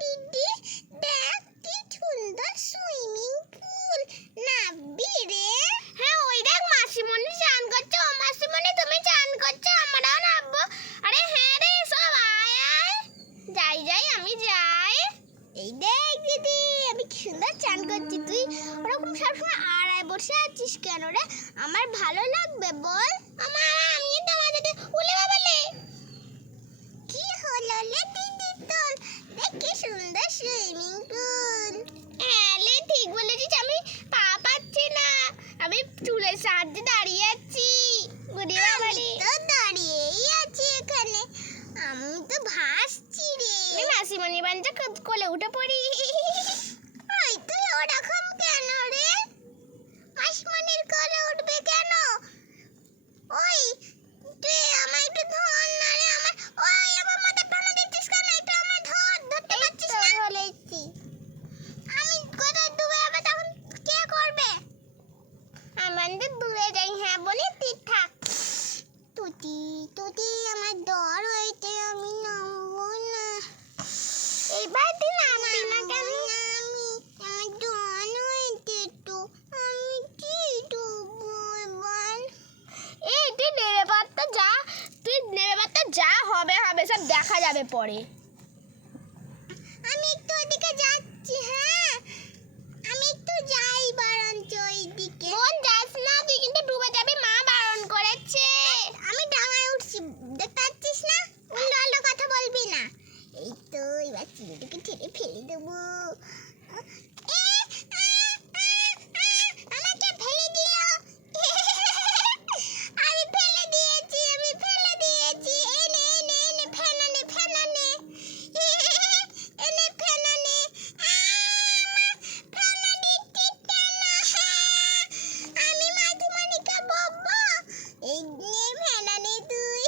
দিদি দেখ কি সুন্দর সুইমিং পুল নাববি রে। হ্যাঁ ওই দেখ মাসিমণি চান করছে। ও মাসিমণি তুমি চান করছো, আমরাও নামবো। আরে হ্যাঁ রে সব আয় আয়, যাই আমি যাই। এই দেখ দিদি আমি কি সুন্দর চান করছি, তুই ওরকম সবসময় আড়ায় বসে আছিস কেন রে? আমার ভালো লাগবে বল। আমি তোমার সাথে উলে বাবালে। কি হলো রে দিদি তোর? দেখ কি সুন্দর সুইমিং পুল। হ্যাঁ লে ঠিক বলেছিস, আমি পা পাচ্ছি না, আমি চুলের সাহায্যে দাঁড়িয়ে আছি। গুডি বাবারে তো দাঁড়িয়েই আছি এখানে, আমি তো ভাসছি রে। আমি মাসিমণি বাঞ্চা কোলে উঠে পড়ি। ওই তুই ওরকম কেন রে? মাসিমণির কোলে উঠবে কেন? ওই তুই আমায় একটু ধর না রে। আমার মাথা টানা দিচ্ছিস কেন? একটু আমায় ধরতে পারছিস না? বলেছি আমি কোথায় ডুবে যাবে তখন কে করবে? আমাদের দূরে যাই। হ্যাঁ বলি তুই থাক। তুতি আমার ডর হয়েছে, আমি নামবো না। এইবার তুই নামবি না কেন? আমার ডর হয়েছে তো, আমি কি ডুববো এবার? এই তুই নেমে পারতো যা, তুই নেমে পারতো যা হবে সব দেখা যাবে পরে। আমি একটু ওইদিকে যাচ্ছি। হ্যাঁ আমি একটু যাই বরঞ্চ ওইদিকে। বোন যাস না, তুই কিন্তু ডুবে যাবি, মা বারণ করেছে। আমি ডাঙায় উঠছি, দেখতে পাচ্ছিস না? উল্টো আল্টো কথা বলবি না। এই তো এবার চিনিটাকে ছেড়ে ফেলে দেবো। আমাকে ফেলে দিও। আমি ফেলে দিয়েছি। এনে ফেনা নে। এনে ফেনা নে। ফেনা দিচ্ছি কেন? আমি মাঝিমণিকে বলবো এই নে ফেনা নে তুই।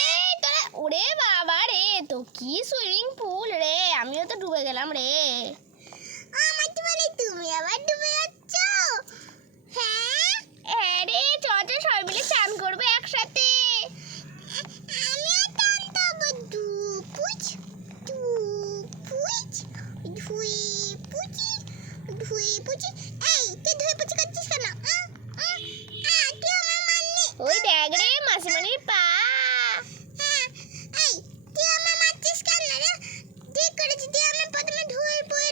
এই তোরা, ওরে বাবা রে, তো কি সুইমিং পুল রে, আমিও তো ডুবে গেলাম রে। তুমি আবার ডুবে যাচ্ছ? হ্যাঁ হ্যাঁ রে, চল সবাই মিলে চান করবো একসাথে। আমি টান দেবো। ধুই পুচি। এই তুই ধুই পুচি করছিস কেন? তুই আমার মারলি। ওই দেখ রে মাসিমণির পা। এই তুই আমার মারছিস কেন রে? ঠিক করেছি, তুই আমার প্রথমে ধুই করে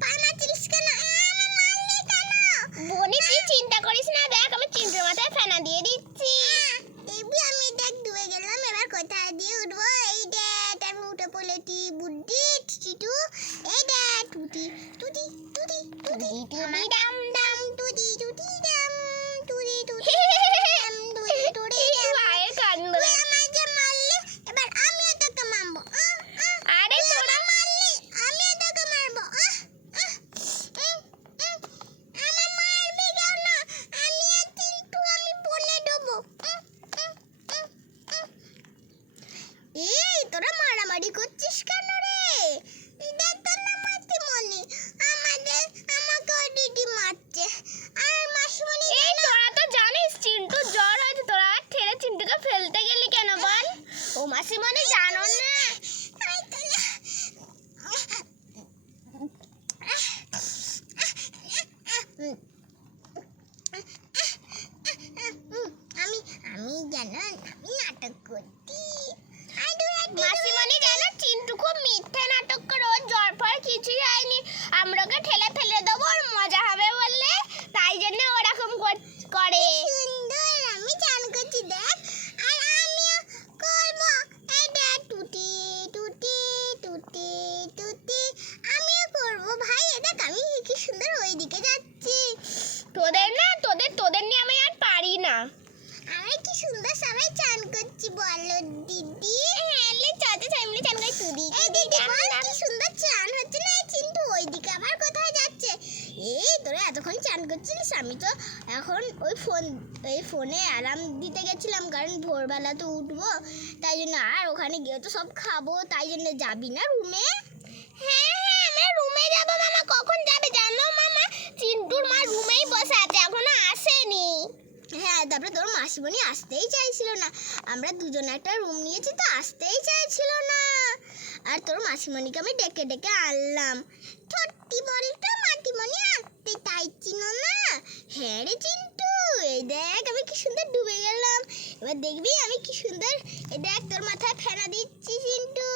পা মারছিস কেন? আমার মারলি কেন? বনি তুই চিন্তা করিস না, দেখ আমি চিন্তার মাথায় ফেনা দিয়ে দিচ্ছি। আমি দেখ ডুবে গেলাম, এবার কোথায় দিয়ে উঠবো? এই দেখ আমি উঠে পড়েছি। বুদ্ধি টিটু, এই দেখ টুটি টুটি ডাম ডাম। মায়ের কান্দ। তুই আমায় যে মারলি, এবার আমিও তোকে মারবো। আরে তোরা মারলি, আমিও তোকে মারবো। আমার মারবি কেন? আমি আর চিন্টু আমি বলে দেবো। এই তোরা মারামারি করছিস কেন রে? দেখ তোর না মাসিমণি আমাকে ওই দিদি মারছে, আর মাসিমণি এই তোরা তো জানিস চিন্টুর জ্বর হয়েছে, তোরা আর ঠেলে চিন্টুকে ফেলতে গেলি কেন বল? ও মাসিমণি জানো না? আমি জানো আমি নাটক করছি। মাসিমণি জানো চিন্টু খুব মিথ্যে নাটক করে, ওর জ্বর ফর কিছুই হয়নি, আমরা ওকে ঠেলে ফেলে দেবো, ওর মজা হবে বললে তাই জন্য ওরকম করে। সুন্দর আমি চান করছি দেখ, আর আমিও করব। এই দেখ টুটি আমিও করব ভাই। দেখ আমি কি সুন্দর ওইদিকে যাচ্ছি। তোদের নিয়ে আমি আর পারি না। আমি কি সুন্দর সবাই চান করছি বলো দিদি। হ্যাঁ লে চাচা চাইমনি চান করে তুই। এই দিদি বল কি সুন্দর চান হচ্ছে না? এই চিন্টু ওইদিকে আবার কোথায় যাচ্ছে? এই তোরা এতক্ষণ চান করছিলিস, আমি তো এখন ওই ফোনে অ্যালার্ম দিতে গেছিলাম, কারণ ভোরবেলা তো উঠবো তাই জন্য। আর ওখানে গিয়ে তো সব খাবো, তাই জন্য যাবি না রুমে? হ্যাঁ আমরা রুমে যাবো। মামা কখন যাবে জানো? মামা চিন্টুর মা রুমেই বসে আছে, এখনো আসেনি। হ্যাঁ, তারপরে তোর মাসিমণি আসতেই চাইছিল না। আমরা দুজনে একটা রুম নিয়েছি তো আসতেই চাইছিল না। আর তোর মাসিমণিকে আমি ডেকে ডেকে আনলাম। সত্যি বলতো মাসিমণি আসতে চাইছিল না? হ্যাঁ রে চিন্টু, এই দেখ আমি কি সুন্দর ডুবে গেলাম। এবার দেখবি আমি কি সুন্দর, এই দেখ তোর মাথায় ফেনা দিচ্ছি চিন্টু।